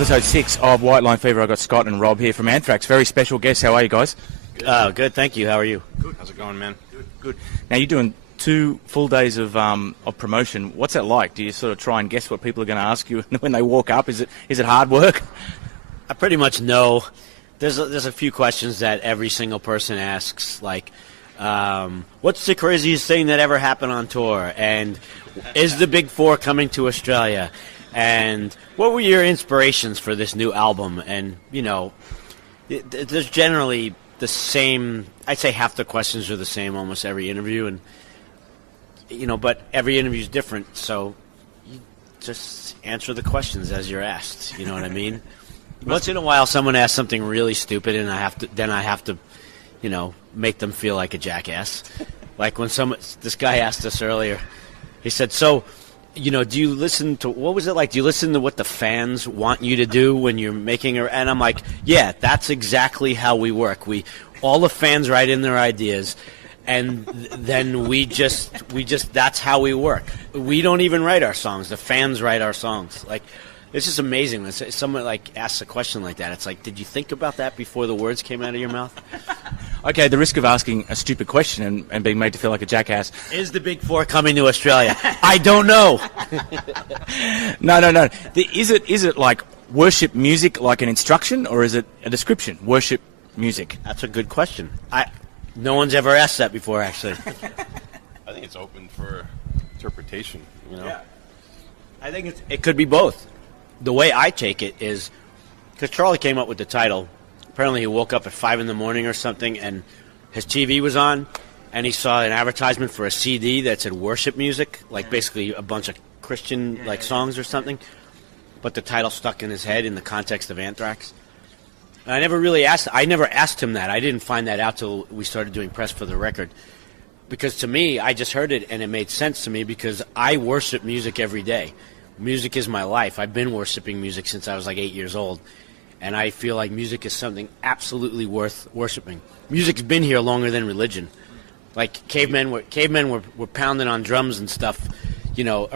Episode 6 of White Line Fever. I've got Scott and Rob here from Anthrax. Very special guests. How are you guys? Good, thank you. How are you? Good. How's it going, man? Good. Now, you're doing 2 full days of promotion. What's that like? Do you sort of try and guess what people are going to ask you when they walk up? Is it hard work? I pretty much know. There's a few questions that every single person asks, like, what's the craziest thing that ever happened on tour? And is the Big Four coming to Australia? And what were your inspirations for this new album? And, you know, there's generally the same. I'd say half the questions are the same almost every interview. And, you know, but every interview is different. So you just answer the questions as you're asked. You know what I mean? Once in a while, someone asks something really stupid, and I have to, you know, make them feel like a jackass. Like when this guy asked us earlier, he said, "So, you know, do you listen to what was it like? Do you listen to what the fans want you to do when you're making a?" And I'm like, "Yeah, that's exactly how we work. All the fans write in their ideas." And then we just that's how we work. We don't even write our songs. The fans write our songs. Like, it's just amazing when someone like asks a question like that. It's like, did you think about that before the words came out of your mouth? Okay, the risk of asking a stupid question and being made to feel like a jackass. Is the Big Four coming to Australia? I don't know. No. Is it like worship music, like an instruction, or is it a description? Worship music. That's a good question. No one's ever asked that before, actually. I think it's open for interpretation, you know? Yeah. I think it could be both. The way I take it is, because Charlie came up with the title, apparently he woke up at 5 in the morning or something, and his TV was on, and he saw an advertisement for a CD that said worship music, like basically a bunch of Christian songs or something, but the title stuck in his head in the context of Anthrax. And I never asked him that. I didn't find that out till we started doing press for the record. Because to me, I just heard it, and it made sense to me because I worship music every day. Music is my life. I've been worshiping music since I was like 8 years old. And I feel like music is something absolutely worth worshiping. Music's been here longer than religion. Like cavemen were pounding on drums and stuff. You know,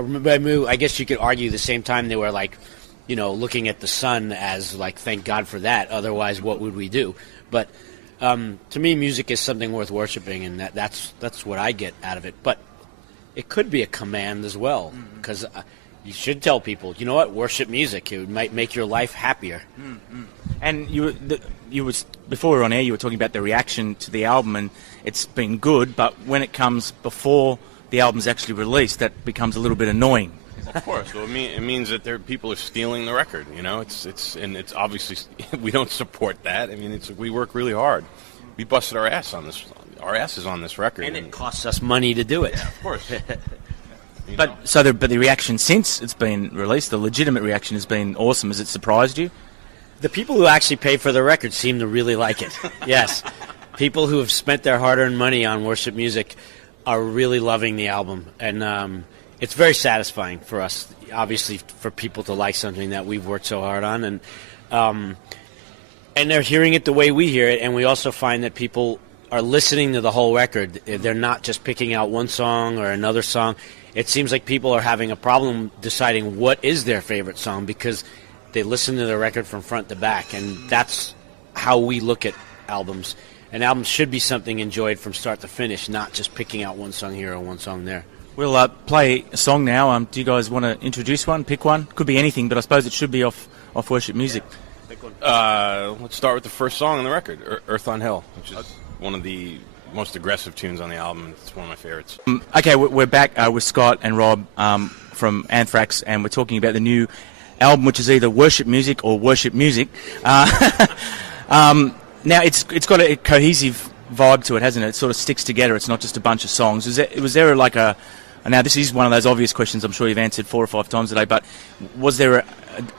I guess you could argue the same time they were like, you know, looking at the sun as like, thank God for that. Otherwise, what would we do? But to me, music is something worth worshiping, and that's what I get out of it. But it could be a command as well, because you should tell people, you know what, worship music. It might make your life happier. And you was before we were on air, you were talking about the reaction to the album, and it's been good. But when it comes before the album's actually released, that becomes a little bit annoying. Of course. Well, it means that people are stealing the record. You know, it's obviously we don't support that. I mean, we work really hard. We busted our ass on this. Our ass is on this record, and it costs us money to do it. Yeah, of course. But the reaction since it's been released, the legitimate reaction has been awesome. Has it surprised you? The people who actually pay for the record seem to really like it. Yes. People who have spent their hard-earned money on worship music are really loving the album. And it's very satisfying for us, obviously, for people to like something that we've worked so hard on. And they're hearing it the way we hear it. And we also find that people are listening to the whole record. They're not just picking out one song or another song. It seems like people are having a problem deciding what is their favorite song because they listen to the record from front to back, and that's how we look at albums. An album should be something enjoyed from start to finish, not just picking out one song here or one song there. We'll play a song now. Do you guys want to introduce one, pick one? Could be anything, but I suppose it should be off worship music. Yeah. Pick one. Let's start with the first song on the record, Earth on Hell, which is one of the most aggressive tunes on the album. It's one of my favorites. Okay, we're back with Scott and Rob from Anthrax, and we're talking about the new album, which is either worship music or worship music. Now, it's got a cohesive vibe to it, hasn't it? It sort of sticks together. It's not just a bunch of songs. Was there like a... Now, this is one of those obvious questions I'm sure you've answered 4 or 5 times today, but was there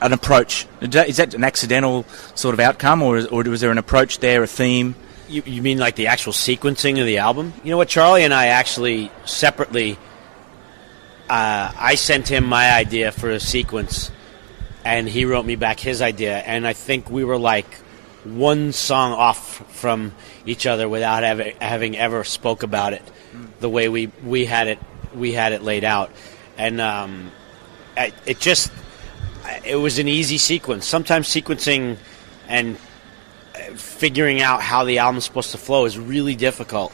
an approach? Is that an accidental sort of outcome, or was there an approach there, a theme? You mean like the actual sequencing of the album? You know what, Charlie and I actually separately, I sent him my idea for a sequence, and he wrote me back his idea, and I think we were like one song off from each other without having ever spoke about it the way we had it laid out. And it just, it was an easy sequence. Sometimes sequencing and figuring out how the album's supposed to flow is really difficult.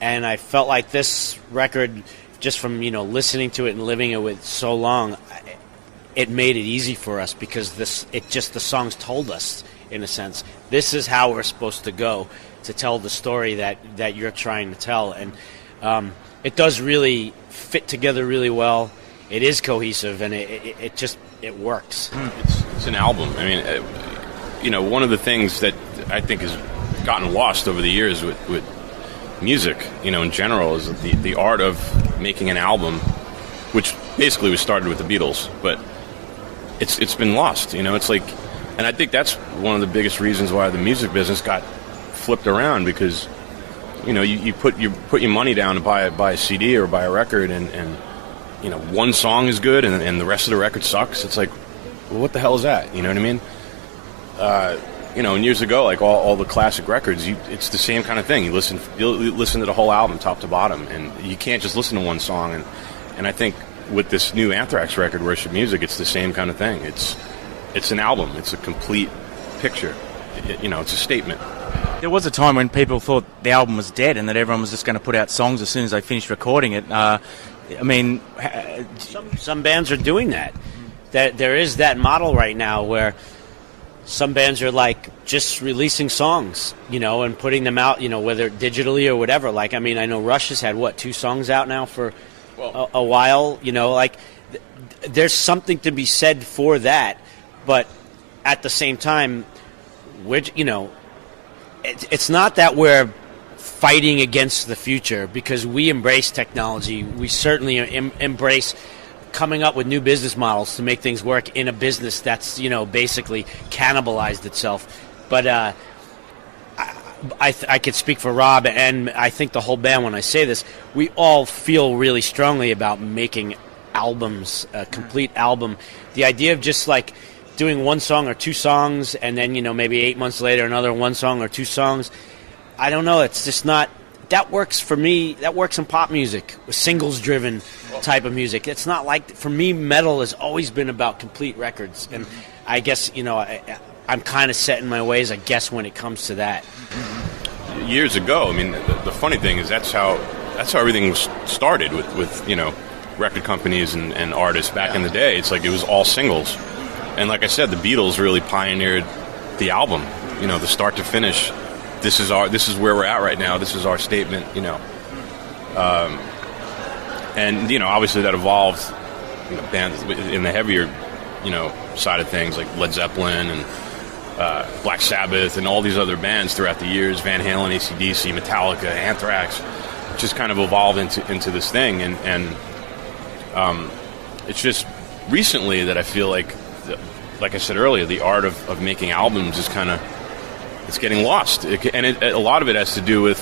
And I felt like this record, just from listening to it and living it with so long, it made it easy for us because the songs told us, in a sense, this is how we're supposed to go to tell the story that you're trying to tell. And it does really fit together really well. It is cohesive, and it works. It's an album. I mean, one of the things that I think has gotten lost over the years with music, in general, is the art of making an album, which basically was started with the Beatles, but it's been lost. It's like, and I think that's one of the biggest reasons why the music business got flipped around, because you put your money down to buy a CD or buy a record, and one song is good and the rest of the record sucks. It's like, well, what the hell is that? You know what I mean? And years ago, like all the classic records, it's the same kind of thing. You listen to the whole album top to bottom, and you can't just listen to one song. And I think with this new Anthrax record, Worship Music, it's the same kind of thing. It's an album. It's a complete picture. It's a statement. There was a time when people thought the album was dead and that everyone was just going to put out songs as soon as they finished recording it. Some bands are doing that. There is that model right now where some bands are like just releasing songs, and putting them out, whether digitally or whatever. Like, I know Rush has had 2 songs out now for a while. There's something to be said for that, but at the same time, it's not that we're fighting against the future, because we embrace technology. We certainly embrace coming up with new business models to make things work in a business that's basically cannibalized itself. But I could speak for Rob, and I think the whole band when I say this. We all feel really strongly about making albums, a complete album. The idea of just like doing 1 song or 2 songs, and then maybe 8 months later another 1 song or 2 songs. I don't know. It's just not. That works for me. That works in pop music, singles-driven type of music. It's not like, for me, metal has always been about complete records. And I guess, I'm kind of set in my ways, I guess, when it comes to that. Years ago, the funny thing is that's how everything was started with record companies and artists back in the day. It's like it was all singles. And like I said, the Beatles really pioneered the album, the start to finish. This is where we're at right now. This is our statement, and obviously that evolved, bands in the heavier, side of things like Led Zeppelin and Black Sabbath and all these other bands throughout the years, Van Halen, AC/DC, Metallica, Anthrax, just kind of evolved into this thing, and it's just recently that I feel like I said earlier, the art of making albums is kind of, it's getting lost, a lot of it has to do with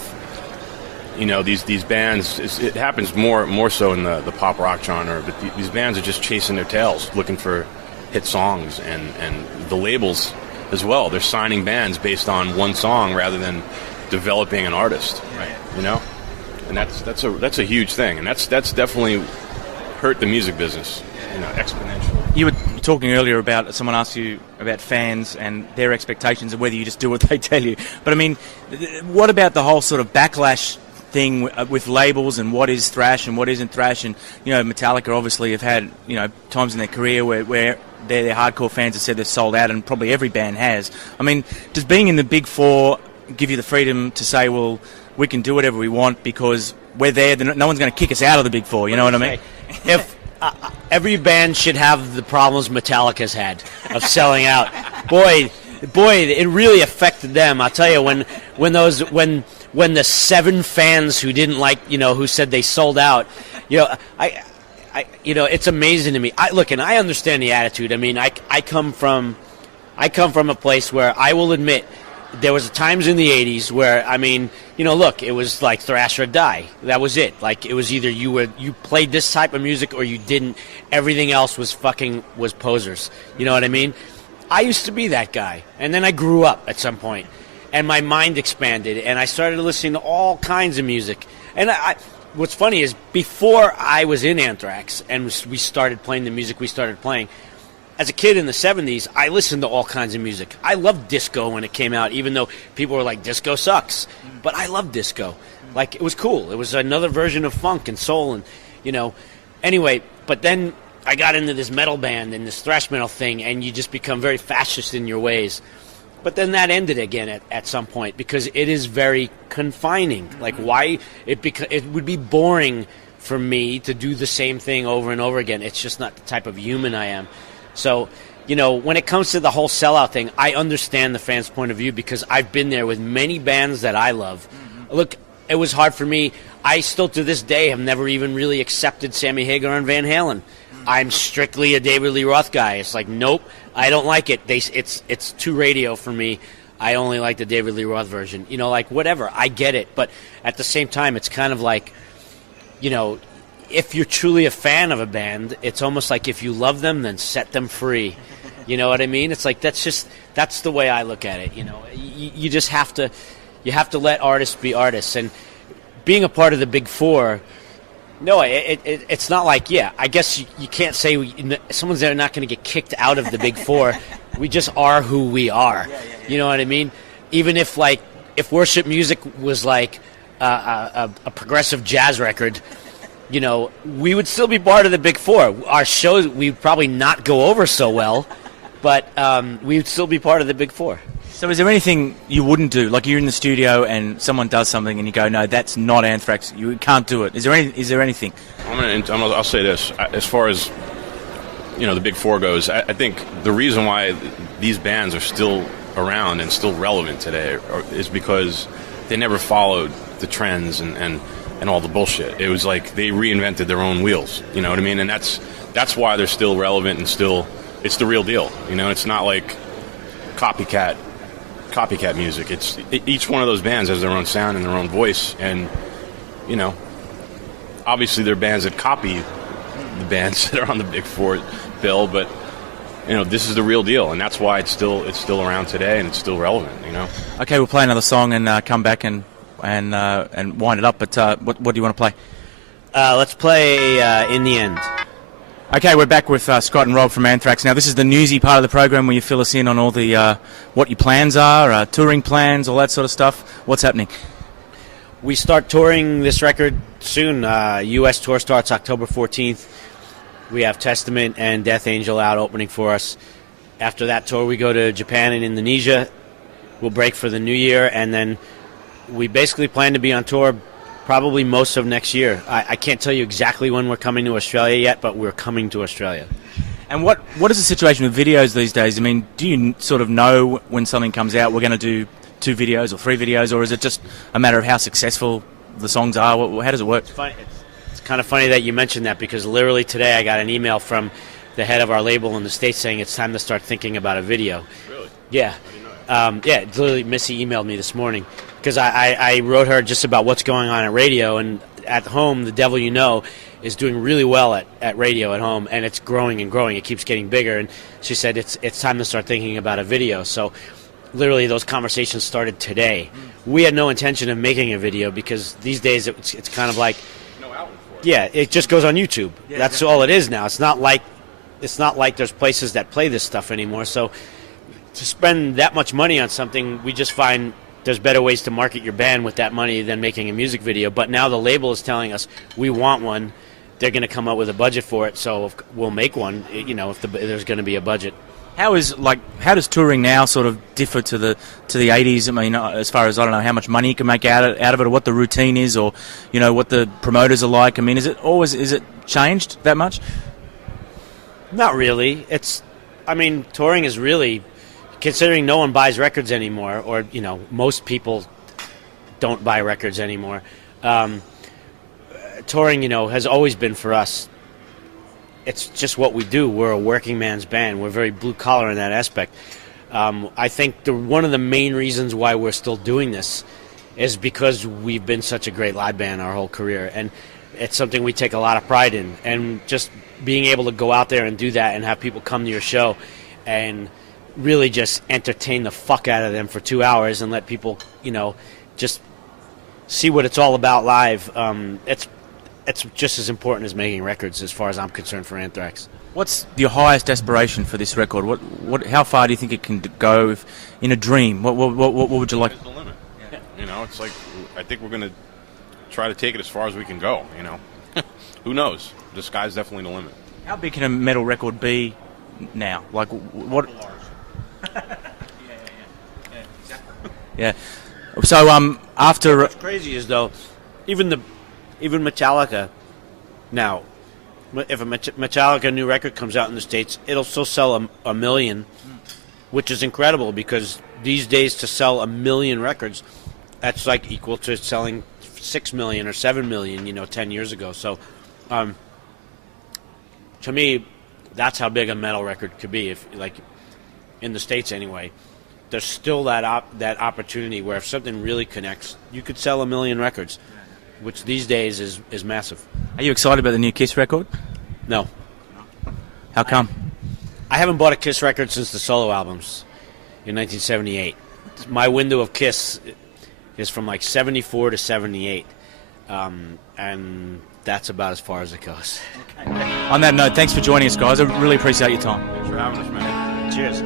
these bands. It happens more so in the pop rock genre, but these bands are just chasing their tails, looking for hit songs, and the labels as well. They're signing bands based on 1 song rather than developing an artist, right? And that's a huge thing, and that's definitely hurt the music business, exponentially. You were talking earlier about, someone asked you about fans and their expectations and whether you just do what they tell you. But what about the whole sort of backlash thing with labels and what is thrash and what isn't thrash? And Metallica obviously have had times in their career where their hardcore fans have said they're sold out, and probably every band has. Does being in the Big Four give you the freedom to say, well, we can do whatever we want because we're there, no one's going to kick us out of the Big Four? You know what I mean? If every band should have the problems Metallica's had of selling out. Boy, it really affected them. I'll tell you, when the 7 fans who didn't like, who said they sold out, it's amazing to me. I understand the attitude. I come from a place where I will admit there was times in the 80s where, it was like thrash or die. That was it. Like, it was either you played this type of music or you didn't. Everything else was posers. You know what I mean? I used to be that guy. And then I grew up at some point, and my mind expanded, and I started listening to all kinds of music. And what's funny is, before I was in Anthrax and we started playing the music we started playing, as a kid in the 70s, I listened to all kinds of music. I loved disco when it came out, even though people were like, disco sucks. But I loved disco. Like, it was cool. It was another version of funk and soul and, you know. Anyway, but then I got into this metal band and this thrash metal thing, and you just become very fascist in your ways. But then that ended again at some point because it is very confining. Like, why? It would be boring for me to do the same thing over and over again. It's just not the type of human I am. So, you know, when it comes to the whole sellout thing, I understand the fans' point of view because I've been there with many bands that I love. Look, it was hard for me. I still, to this day, have never even really accepted Sammy Hagar and Van Halen. I'm strictly a David Lee Roth guy. It's like, nope, I don't like it. It's too radio for me. I only like the David Lee Roth version. You know, like, whatever. I get it. But at the same time, it's kind of like, you know, if you're truly a fan of a band, it's almost like if you love them, then set them free. You know what I mean? It's like that's the way I look at it. You know, you just have to let artists be artists. And being a part of the Big Four, no, it's not like, yeah, I guess you can't say someone's there not going to get kicked out of the Big Four. We just are who we are. You know what I mean? Even if worship music was like a progressive jazz record, you know, we would still be part of the Big Four. Our shows, we'd probably not go over so well, but we would still be part of the Big Four. So is there anything you wouldn't do? Like, you're in the studio and someone does something and you go, no, that's not Anthrax. You can't do it. Is there anything? I'll say this. As far as, you know, the Big Four goes, I think the reason why these bands are still around and still relevant today is because they never followed the trends and all the bullshit. It was like they reinvented their own wheels. You know what I mean? And that's why they're still relevant and still, it's the real deal. You know, it's not like copycat music. It's each one of those bands has their own sound and their own voice, and, you know, obviously they're bands that copy the bands that are on the Big Four bill, but, you know, this is the real deal, and that's why it's still around today and it's still relevant. You know. Okay, we'll play another song and come back and wind it up. But what do you want to play? Let's play In the End. Okay, we're back with Scott and Rob from Anthrax. Now, this is the newsy part of the program where you fill us in on all the what your plans are, touring plans, all that sort of stuff. What's happening? We start touring this record soon. U.S. tour starts October 14th. We have Testament and Death Angel out opening for us. After that tour, we go to Japan and Indonesia. We'll break for the new year, and then we basically plan to be on tour probably most of next year. I can't tell you exactly when we're coming to Australia yet, but we're coming to Australia. And what is the situation with videos these days? I mean, do you sort of know when something comes out, we're going to do 2 videos or 3 videos, or is it just a matter of how successful the songs are? How does it work? It's kind of funny that you mentioned that, because literally today I got an email from the head of our label in the States saying it's time to start thinking about a video. Really? Yeah. Yeah, literally Missy emailed me this morning, because I wrote her just about what's going on at radio, and at home, The Devil You Know is doing really well at radio at home, and it's growing and growing. It keeps getting bigger, and she said it's time to start thinking about a video. So literally those conversations started today. We had no intention of making a video, because these days it's kind of like, no album for it. Yeah, it just goes on YouTube. Yeah, That's all it is now. It's not like there's places that play this stuff anymore. So to spend that much money on something, we just find there's better ways to market your band with that money than making a music video. But now the label is telling us we want one. They're going to come up with a budget for it, so we'll make one, you know, if there's going to be a budget. How does touring now sort of differ to the 80s? I mean, as far as, I don't know, how much money you can make out of it, or what the routine is, or, you know, what the promoters are like. I mean, is it changed that much? Not really. Touring is really, considering no one buys records anymore, or, you know, most people don't buy records anymore. Touring, you know, has always been for us. It's just what we do. We're a working man's band. We're very blue collar in that aspect. I think one of the main reasons why we're still doing this is because we've been such a great live band our whole career, and it's something we take a lot of pride in. And just being able to go out there and do that and have people come to your show and really just entertain the fuck out of them for 2 hours and let people, you know, just see what it's all about live. It's just as important as making records, as far as I'm concerned, for Anthrax. What's your highest aspiration for this record? How far do you think it can go if, in a dream? What would you like? It's the limit. You know, it's like I think we're going to try to take it as far as we can go. You know, who knows? The sky's definitely the limit. How big can a metal record be now? Like what? Yeah. So after What's crazy is though, even Metallica now, if a Metallica new record comes out in the States, it'll still sell a million, which is incredible because these days to sell 1 million records, that's like equal to selling 6 million or 7 million, 10 years ago. So, to me, that's how big a metal record could be, if like in the States anyway. There's still that opportunity where if something really connects, you could sell 1 million records, which these days is massive. Are you excited about the new Kiss record? No. How come? I haven't bought a Kiss record since the solo albums in 1978. My window of Kiss is from like 74 to 78, and that's about as far as it goes. On that note, thanks for joining us, guys. I really appreciate your time. Thanks for having us, man. Cheers.